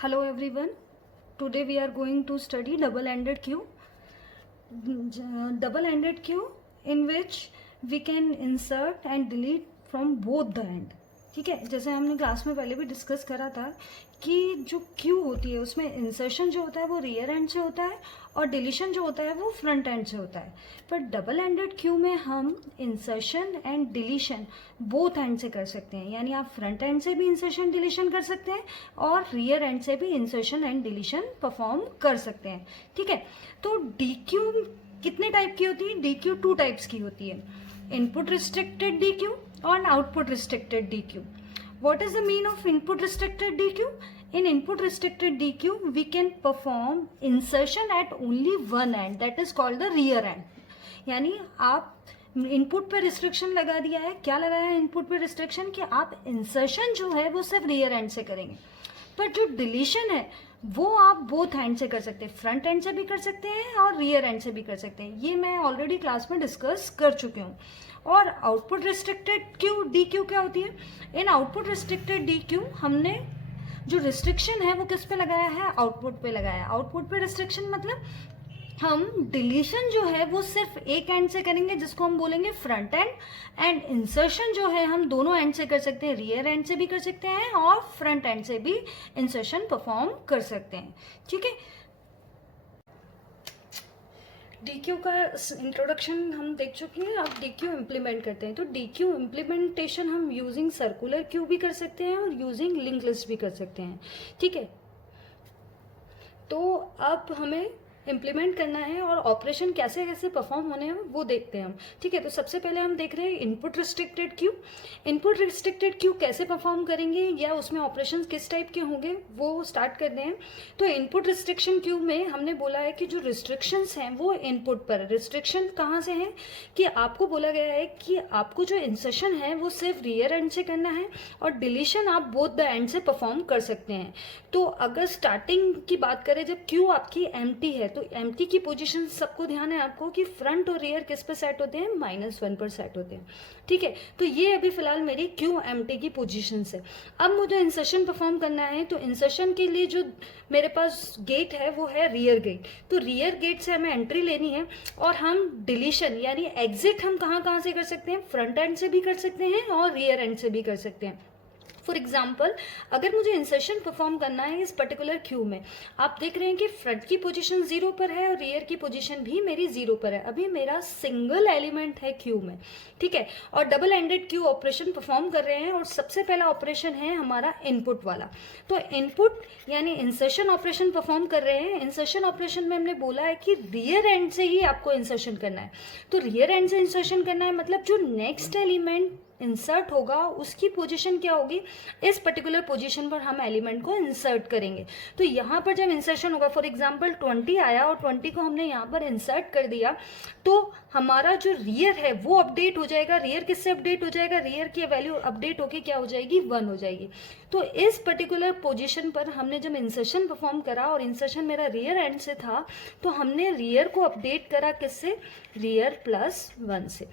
Hello everyone. Today we are going to study double-ended queue. Double-ended queue in which we can insert and delete from both the end. ठीक है, जैसे हमने class में पहले भी discuss करा था कि जो क्यू होती है उसमें इंसर्शन जो होता है वो रियर एंड से होता है और डिलीशन जो होता है वो फ्रंट एंड से होता है. पर डबल एंडेड क्यू में हम insertion and deletion both and से कर सकते हैं. यानी आप फ्रंट एंड से भी इंसर्शन डिलीशन कर सकते हैं और रियर एंड से भी इंसर्शन एंड डिलीशन परफॉर्म कर सकते हैं. ठीक है, तो डी क्यू कितने टाइप की होती है? डी क्यू 2 टाइप्स की होती है, इनपुट रिस्ट्रिक्टेड डी क्यू और output restricted D Q. What is the mean of input restricted DQ? In input restricted DQ, we can perform insertion at only one end, that is called the rear end. यानी आप input पे restriction लगा दिया है. क्या लगाया है input पे रिस्ट्रिक्शन? कि आप इंसर्शन जो है वो सिर्फ रियर एंड से करेंगे, पर जो डिलीशन है वो आप बोथ हैंड से कर सकते हैं. फ्रंट एंड से भी कर सकते हैं और रियर एंड से भी कर सकते हैं. ये मैं ऑलरेडी क्लास में डिस्कस कर चुकी हूँ. और output restricted queue D Q क्या होती है? इन आउटपुट रिस्ट्रिक्टेड डी क्यू हमने जो रिस्ट्रिक्शन है वो किस पे लगाया है? आउटपुट पे लगाया है. आउटपुट पे रिस्ट्रिक्शन मतलब हम डिलीशन जो है वो सिर्फ एक एंड से करेंगे जिसको हम बोलेंगे फ्रंट एंड, एंड इंसर्शन जो है हम दोनों एंड से कर सकते हैं. रियर एंड से भी कर सकते हैं और फ्रंट एंड से भी इंसर्शन परफॉर्म कर सकते हैं. ठीक है, DQ का इंट्रोडक्शन हम देख चुके हैं. अब DQ इम्प्लीमेंट करते हैं. तो DQ इम्प्लीमेंटेशन हम यूजिंग सर्कुलर क्यू भी कर सकते हैं और यूजिंग लिंक लिस्ट भी कर सकते हैं. ठीक है, तो अब हमें इम्प्लीमेंट करना है और ऑपरेशन कैसे कैसे परफॉर्म होने हैं वो देखते हैं हम. ठीक है, तो सबसे पहले हम देख रहे हैं input restricted Q. Input restricted Q कैसे परफॉर्म करेंगे या उसमें ऑपरेशंस किस टाइप के होंगे वो स्टार्ट करते हैं. तो इनपुट रिस्ट्रिक्शन क्यू में हमने बोला है कि जो रिस्ट्रिक्शंस हैं वो इनपुट पर. रिस्ट्रिक्शन कहाँ से हैं? कि आपको बोला गया है कि आपको जो इंसर्शन है वो सिर्फ रियर एंड से करना है और डिलीशन आप बोथ द एंड से परफॉर्म कर सकते हैं. तो अगर स्टार्टिंग की बात करें जब क्यू आपकी एम्प्टी है तो एम्प्टी की पोजीशन सबको ध्यान है आपको कि फ्रंट और रियर किस पर सेट होते हैं? -1 पर सेट होते हैं. ठीक है, तो ये अभी फिलहाल मेरी क्यू एम्प्टी की पोजीशन है. अब मुझे इंसर्शन परफॉर्म करना है तो इंसर्शन के लिए जो मेरे पास गेट है वो है रियर गेट. तो रियर गेट से हमें एंट्री लेनी है और हम डिलीशन यानी एग्जिट हम कहाँ कहाँ से कर सकते हैं? फ्रंट एंड से भी कर सकते हैं और रियर एंड से भी कर सकते हैं. फॉर एग्जाम्पल, अगर मुझे इंसर्शन परफॉर्म करना है इस पर्टिकुलर क्यू में, आप देख रहे हैं कि फ्रंट की पोजीशन 0 पर है और रियर की पोजीशन भी मेरी 0 पर है. अभी मेरा सिंगल एलिमेंट है क्यू में. ठीक है, और double ended queue operation perform कर रहे हैं और सबसे पहला ऑपरेशन है हमारा इनपुट वाला. तो इनपुट यानी इंसर्शन ऑपरेशन परफॉर्म कर रहे हैं. इंसर्शन ऑपरेशन में हमने बोला है कि रियर एंड से ही आपको इंसर्शन करना है. तो रियर एंड से इंसर्शन करना है मतलब जो नेक्स्ट एलिमेंट इंसर्ट होगा उसकी पोजीशन क्या होगी? इस पर्टिकुलर पोजीशन पर हम एलिमेंट को इंसर्ट करेंगे. तो यहाँ पर जब इंसर्शन होगा, फॉर एग्जांपल 20 आया और 20 को हमने यहाँ पर इंसर्ट कर दिया तो हमारा जो रियर है वो अपडेट हो जाएगा. रियर किससे अपडेट हो जाएगा? रियर की वैल्यू अपडेट होके क्या हो जाएगी? 1 हो जाएगी. तो इस पर्टिकुलर पोजीशन पर हमने जब इंसर्शन परफॉर्म करा और इंसर्शन मेरा रियर एंड से था तो हमने रियर को अपडेट करा किससे? रियर +1 से.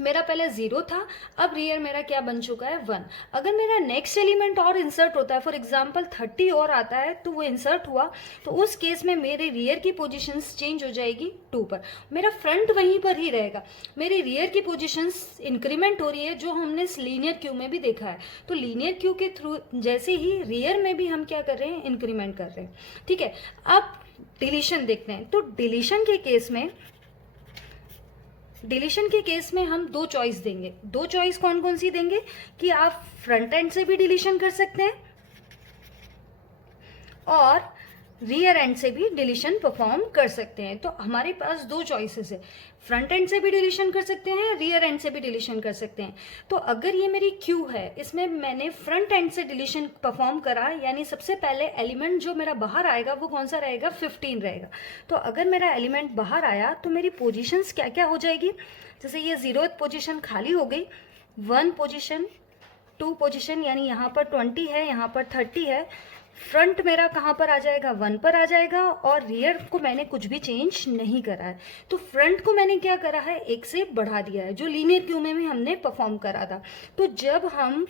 मेरा पहले 0 था, अब रियर मेरा क्या बन चुका है? 1. अगर मेरा नेक्स्ट एलिमेंट और इंसर्ट होता है, फॉर एग्जांपल 30 और आता है तो वो इंसर्ट हुआ, तो उस केस में मेरे रियर की पोजीशंस चेंज हो जाएगी 2 पर. मेरा फ्रंट वहीं पर ही रहेगा. मेरी रियर की पोजीशंस इंक्रीमेंट हो रही है जो हमने लीनियर क्यू में भी देखा है. तो लीनियर क्यू के थ्रू जैसे ही रियर में भी हम क्या कर रहे हैं? इंक्रीमेंट कर रहे हैं. ठीक है, अब डिलीशन देखते हैं. तो डिलीशन के केस में हम 2 चॉइस देंगे. 2 चॉइस कौन कौन सी देंगे? कि आप फ्रंट एंड से भी डिलीशन कर सकते हैं और रियर एंड से भी डिलीशन परफॉर्म कर सकते हैं. तो हमारे पास 2 चॉइसेस है, फ्रंट एंड से भी डिलीशन कर सकते हैं, रियर एंड से भी डिलीशन कर सकते हैं. तो अगर ये मेरी क्यू है, इसमें मैंने फ्रंट एंड से डिलीशन परफॉर्म करा, यानी सबसे पहले एलिमेंट जो मेरा बाहर आएगा वो कौन सा रहेगा? 15 रहेगा. तो अगर मेरा एलिमेंट बाहर आया तो मेरी पोजीशंस क्या क्या हो जाएगी? जैसे ये 0th पोजीशन खाली हो गई, 1 पोजीशन, टू पोजीशन, यानी यहाँ पर 20 है, यहाँ पर 30 है। फ्रंट मेरा कहाँ पर आ जाएगा, 1 पर आ जाएगा, और रियर को मैंने कुछ भी चेंज नहीं करा है। तो फ्रंट को मैंने क्या करा है, 1 से बढ़ा दिया है, जो लीनियर क्यू में भी हमने परफॉर्म करा था। तो जब हम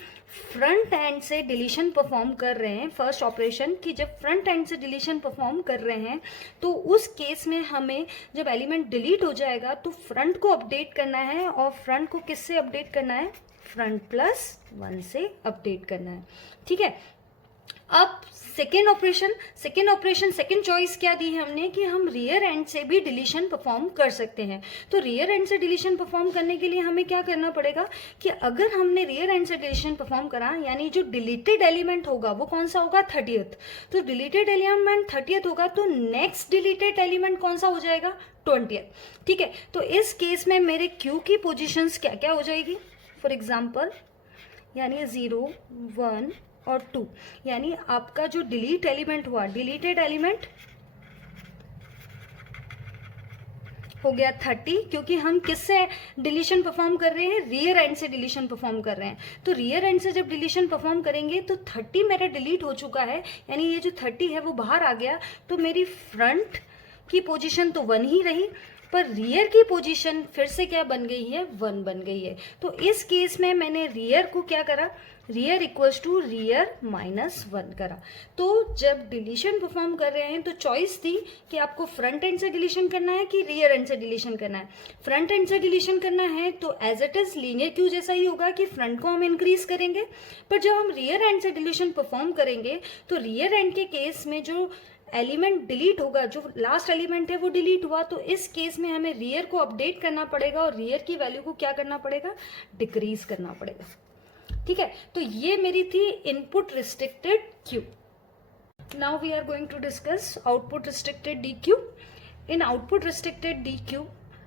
फ्रंट एंड से डिलीशन परफॉर्म कर रहे हैं, फर्स्ट ऑपरेशन की जब फ्रंट एंड से डिलीशन परफॉर्म कर रहे हैं, तो उस केस में हमें जब एलिमेंट डिलीट हो जाएगा तो फ्रंट को अपडेट करना है, और फ्रंट को किससे अपडेट करना है, फ्रंट प्लस 1 से अपडेट करना है। ठीक है, अब सेकेंड ऑपरेशन सेकेंड चॉइस क्या दी है हमने कि हम रियर एंड से भी डिलीशन परफॉर्म कर सकते हैं। तो रियर एंड से डिलीशन परफॉर्म करने के लिए हमें क्या करना पड़ेगा कि अगर हमने रियर एंड से डिलीशन परफॉर्म करा, यानी जो डिलीटेड एलिमेंट होगा वो कौन सा होगा, 30th। तो डिलीटेड एलिमेंट 30th होगा, तो नेक्स्ट डिलीटेड एलिमेंट कौन सा हो जाएगा, 20th। ठीक है, तो इस केस में मेरे क्यू की पोजिशंस क्या क्या हो जाएगी, फॉर एग्जाम्पल यानी 0, 1 और 2, यानी आपका जो डिलीट एलिमेंट हुआ, डिलीटेड एलिमेंट हो गया 30, क्योंकि हम किससे डिलीशन परफॉर्म कर रहे हैं, रियर एंड से डिलीशन परफॉर्म कर रहे हैं। तो रियर एंड से जब डिलीशन परफॉर्म करेंगे तो 30 मेरा डिलीट हो चुका है, यानी ये जो 30 है वो बाहर आ गया। तो मेरी फ्रंट की पोजीशन तो 1 ही रही, पर रियर की पोजीशन फिर से क्या बन गई है, 1 बन गई है। तो इस केस में मैंने रियर को क्या करा, रियर इक्वल्स टू रियर -1 करा। तो जब डिलीशन परफॉर्म कर रहे हैं तो चॉइस थी कि आपको फ्रंट एंड से डिलीशन करना है कि रियर एंड से डिलीशन करना है। फ्रंट एंड से डिलीशन करना है तो as it is linear queue जैसा ही होगा कि फ्रंट को हम इंक्रीज करेंगे, पर जब हम रियर एंड से डिलीशन परफॉर्म करेंगे तो रियर एंड के केस में जो एलिमेंट डिलीट होगा, जो लास्ट एलिमेंट है वो डिलीट हुआ, तो इस केस में हमें रियर को अपडेट करना पड़ेगा और रियर की वैल्यू को क्या करना पड़ेगा, डिक्रीज करना पड़ेगा। ठीक है, तो ये मेरी थी input restricted queue. Now we are going to discuss output restricted D queue. In output restricted D queue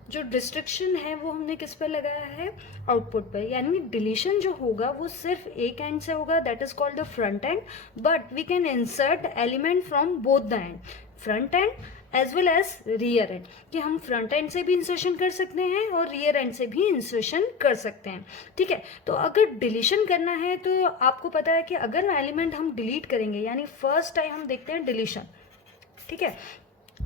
जो रिस्ट्रिक्शन है वो हमने किस पे लगाया है, आउटपुट पे, यानी डिलीशन जो होगा वो सिर्फ एक एंड से होगा, that is called the front end, but we can insert element from both the end, front end as well as rear end, कि हम फ्रंट एंड से भी इंसर्शन कर सकते हैं और रियर एंड से भी इंसर्शन कर सकते हैं। ठीक है, तो अगर डिलीशन करना है तो आपको पता है कि अगर एलिमेंट हम डिलीट करेंगे, यानी फर्स्ट टाइम हम देखते हैं डिलीशन। ठीक है,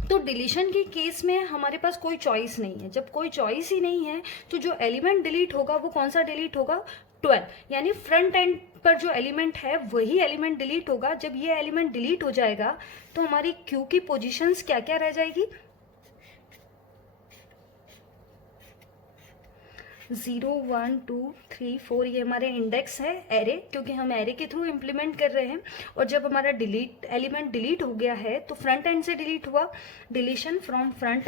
तो डिलीशन के केस में हमारे पास कोई चॉइस नहीं है। जब कोई चॉइस ही नहीं है तो जो एलिमेंट डिलीट होगा वो कौन सा डिलीट होगा, 12, यानी फ्रंट एंड पर जो एलिमेंट है वही एलिमेंट डिलीट होगा। जब ये एलिमेंट डिलीट हो जाएगा तो हमारी क्यू की पोजीशंस क्या क्या रह जाएगी, 0, 1, 2, 3, 4, ये हमारे इंडेक्स है एरे, क्योंकि हम एरे के थ्रू इम्प्लीमेंट कर रहे हैं। और जब हमारा डिलीट एलिमेंट डिलीट हो गया है तो फ्रंट एंड से डिलीट हुआ, डिलीशन फ्रॉम फ्रंट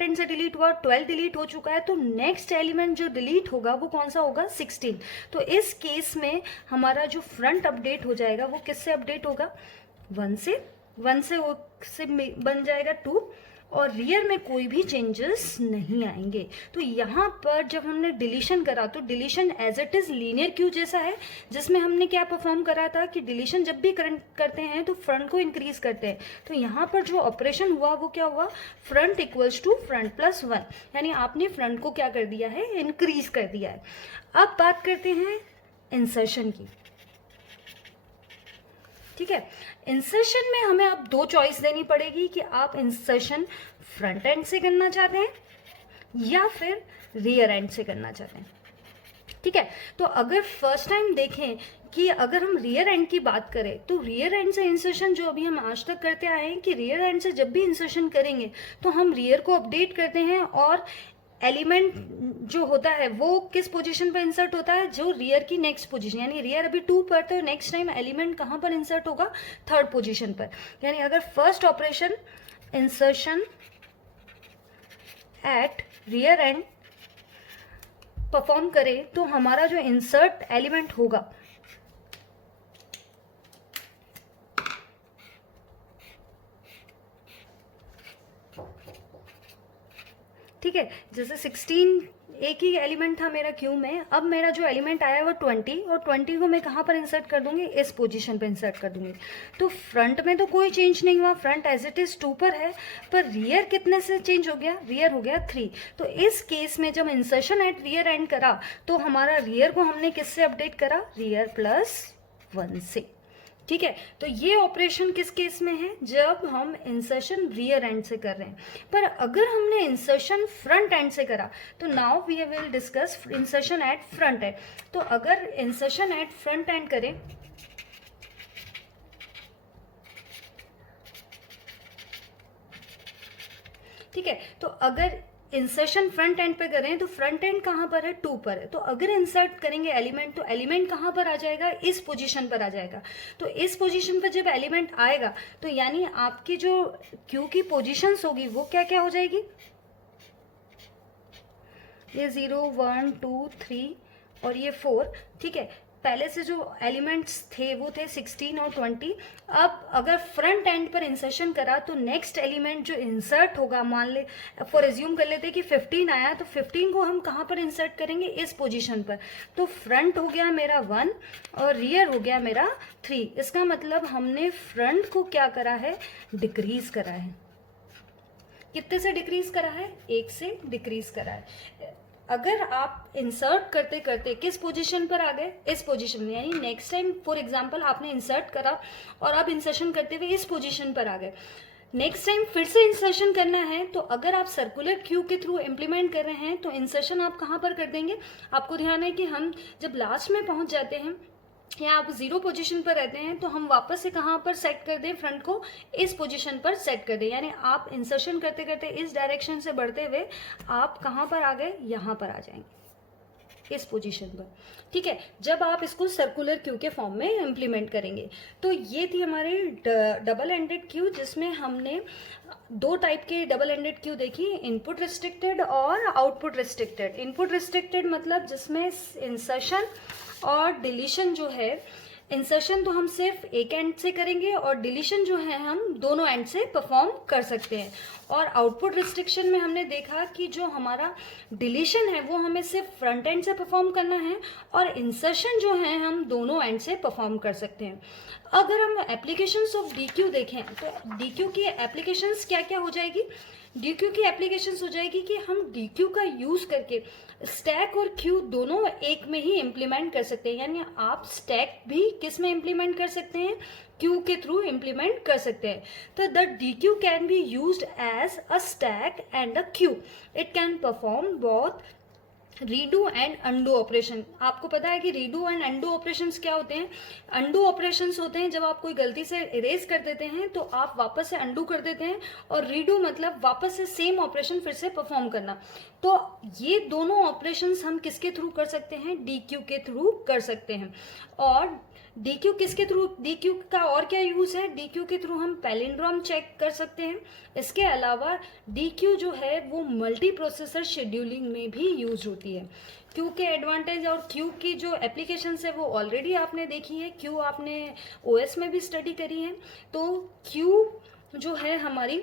एंड से डिलीट हुआ, 12 डिलीट हो चुका है, तो नेक्स्ट एलिमेंट जो डिलीट होगा वो कौन सा होगा, 16। तो इस केस में हमारा जो फ्रंट अपडेट हो जाएगा वो किससे अपडेट होगा, 1 से बन जाएगा 2, और रियर में कोई भी चेंजेस नहीं आएंगे। तो यहाँ पर जब हमने डिलीशन करा तो deletion as it is linear queue जैसा है, जिसमें हमने क्या परफॉर्म करा था कि डिलीशन जब भी करते हैं तो फ्रंट को इंक्रीज करते हैं। तो यहाँ पर जो ऑपरेशन हुआ वो क्या हुआ, front equals to front plus 1, यानी आपने फ्रंट को क्या कर दिया है, इंक्रीज कर दिया है। अब बात करते हैं इंसर्शन की। ठीक है, इंसर्शन में हमें अब दो चॉइस देनी पड़ेगी कि आप इंसर्शन फ्रंट एंड से करना चाहते हैं या फिर रियर एंड से करना चाहते हैं। ठीक है, तो अगर फर्स्ट टाइम देखें कि अगर हम रियर एंड की बात करें तो रियर एंड से इंसर्शन जो अभी हम आज तक करते आए हैं कि रियर एंड से जब भी इंसर्शन करेंगे तो हम रियर को अपडेट करते हैं और एलिमेंट जो होता है वो किस पोजीशन पर इंसर्ट होता है, जो रियर की नेक्स्ट पोजीशन, यानी रियर अभी 2 पर तो नेक्स्ट टाइम एलिमेंट कहाँ पर इंसर्ट होगा, 3rd पोजीशन पर। यानी अगर first operation insertion at rear end perform करें तो हमारा जो इंसर्ट एलिमेंट होगा ठीक है। जैसे 16 एक ही एलिमेंट था मेरा क्यू में, अब मेरा जो एलिमेंट आया है वो 20, और 20 को मैं कहाँ पर इंसर्ट कर दूंगी, इस पोजीशन पर इंसर्ट कर दूंगी। तो फ्रंट में तो कोई चेंज नहीं हुआ, फ्रंट एज इट इज़ 2 पर है, पर रियर कितने से चेंज हो गया, रियर हो गया 3। तो इस केस में जब इंसर्शन एट रियर एंड करा तो हमारा रियर को हमने किससे अपडेट करा, रियर +1 से। ठीक है, तो ये ऑपरेशन किस केस में है, जब हम इंसर्शन रियर एंड से कर रहे हैं। पर अगर हमने इंसर्शन फ्रंट एंड से करा तो now we will discuss insertion at front end. तो अगर इंसर्शन एट फ्रंट एंड करें, ठीक है, तो अगर इंसर्शन फ्रंट एंड पे करें तो फ्रंट एंड कहाँ पर है, 2 पर है। तो अगर इंसर्ट करेंगे एलिमेंट तो एलिमेंट कहाँ पर आ जाएगा, इस पोजीशन पर आ जाएगा। तो इस पोजीशन पर जब एलिमेंट आएगा तो यानी आपकी जो क्यू की पोजीशंस होगी वो क्या क्या हो जाएगी, ये 0 1 2 3 और ये 4। ठीक है, पहले से जो एलिमेंट्स थे वो थे 16 और 20। अब अगर फ्रंट एंड पर इंसर्शन करा तो नेक्स्ट एलिमेंट जो इंसर्ट होगा, मान ले फॉर एज्यूम कर लेते कि 15 आया, तो 15 को हम कहाँ पर इंसर्ट करेंगे, इस पोजीशन पर। तो फ्रंट हो गया मेरा 1 और रियर हो गया मेरा 3। इसका मतलब हमने फ्रंट को क्या करा है, डिक्रीज करा है। कितने से डिक्रीज करा है, 1 से डिक्रीज करा है। अगर आप इंसर्ट करते करते किस पोजीशन पर आ गए, इस पोजीशन में, यानी नेक्स्ट टाइम फॉर एग्जांपल आपने इंसर्ट करा और अब इंसर्शन करते हुए इस पोजीशन पर आ गए, नेक्स्ट टाइम फिर से इंसर्शन करना है, तो अगर आप सर्कुलर क्यू के थ्रू इम्प्लीमेंट कर रहे हैं तो इंसर्शन आप कहाँ पर कर देंगे। आपको ध्यान है कि हम जब लास्ट में पहुँच जाते हैं या आप 0 पोजीशन पर रहते हैं तो हम वापस से कहाँ पर सेट कर दें, फ्रंट को इस पोजीशन पर सेट कर दें। यानी आप इंसर्शन करते करते इस डायरेक्शन से बढ़ते हुए आप कहाँ पर आ गए, यहाँ पर आ जाएंगे, इस पोजीशन पर। ठीक है, जब आप इसको सर्कुलर क्यू के फॉर्म में इम्प्लीमेंट करेंगे। तो ये थी हमारी डबल एंडेड क्यू, जिसमें हमने 2 टाइप के डबल एंडेड क्यू देखी, इनपुट रिस्ट्रिक्टेड और आउटपुट रिस्ट्रिक्टेड। इनपुट रिस्ट्रिक्टेड मतलब जिसमें इंसर्शन और डिलीशन जो है, इंसर्शन तो हम सिर्फ एक एंड से करेंगे और डिलीशन जो है हम दोनों एंड से परफॉर्म कर सकते हैं। और आउटपुट रिस्ट्रिक्शन में हमने देखा कि जो हमारा डिलीशन है वो हमें सिर्फ फ्रंट एंड से परफॉर्म करना है और इंसर्शन जो है हम दोनों एंड से परफॉर्म कर सकते हैं। अगर हम एप्लीकेशंस ऑफ डीक्यू देखें तो डीक्यू की एप्लीकेशंस क्या क्या हो जाएगी, डीक्यू की एप्लीकेशंस हो जाएगी कि हम डीक्यू का यूज़ करके स्टैक और क्यू दोनों एक में ही इम्प्लीमेंट कर सकते हैं। यानी आप स्टैक भी किस में इम्प्लीमेंट कर सकते हैं, क्यू के थ्रू इम्प्लीमेंट कर सकते हैं। तो the D queue can be used as a stack and a queue. It can perform both redo and undo operation. आपको पता है कि रीडू एंड अंडू ऑपरेशंस क्या होते हैं। अंडू ऑपरेशंस होते हैं जब आप कोई गलती से इरेज कर देते हैं तो आप वापस से अंडू कर देते हैं, और रीडू मतलब वापस से सेम ऑपरेशन फिर से परफॉर्म करना। तो ये दोनों ऑपरेशंस हम किसके थ्रू कर सकते हैं, डीक्यू के थ्रू कर सकते हैं। और डीक्यू किसके थ्रू, डीक्यू का और क्या यूज है, डीक्यू के थ्रू हम पैलिंड्रोम चेक कर सकते हैं। इसके अलावा डीक्यू जो है वो मल्टी प्रोसेसर शेड्यूलिंग में भी यूज होती है। क्यू के एडवांटेज और क्यू की जो एप्लीकेशंस है वो ऑलरेडी आपने देखी है, क्यू आपने ओएस में भी स्टडी करी है। तो क्यू जो है हमारी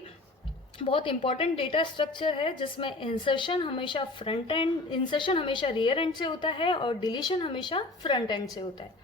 बहुत इंपॉर्टेंट डेटा स्ट्रक्चर है, जिसमें इंसर्शन हमेशा फ्रंट एंड, इंसर्शन हमेशा रियर एंड से होता है और डिलीशन हमेशा फ्रंट एंड से होता है।